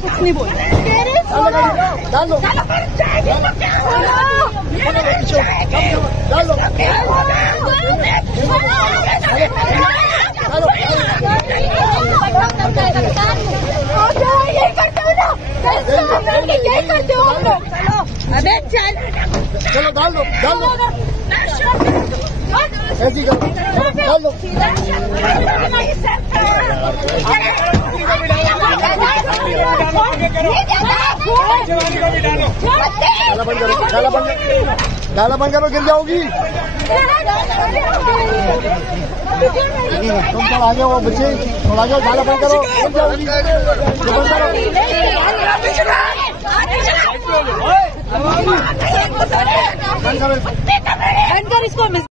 कुछ नहीं बोल अबे चलो डाल दो ऐसी करो डाल दो डाला बंद करो गिर जाओगी तुम थोड़ा आ जाओ बच्चे थोड़ा जाओ डाला बंद करो गिर जाओगी बंद करो इसको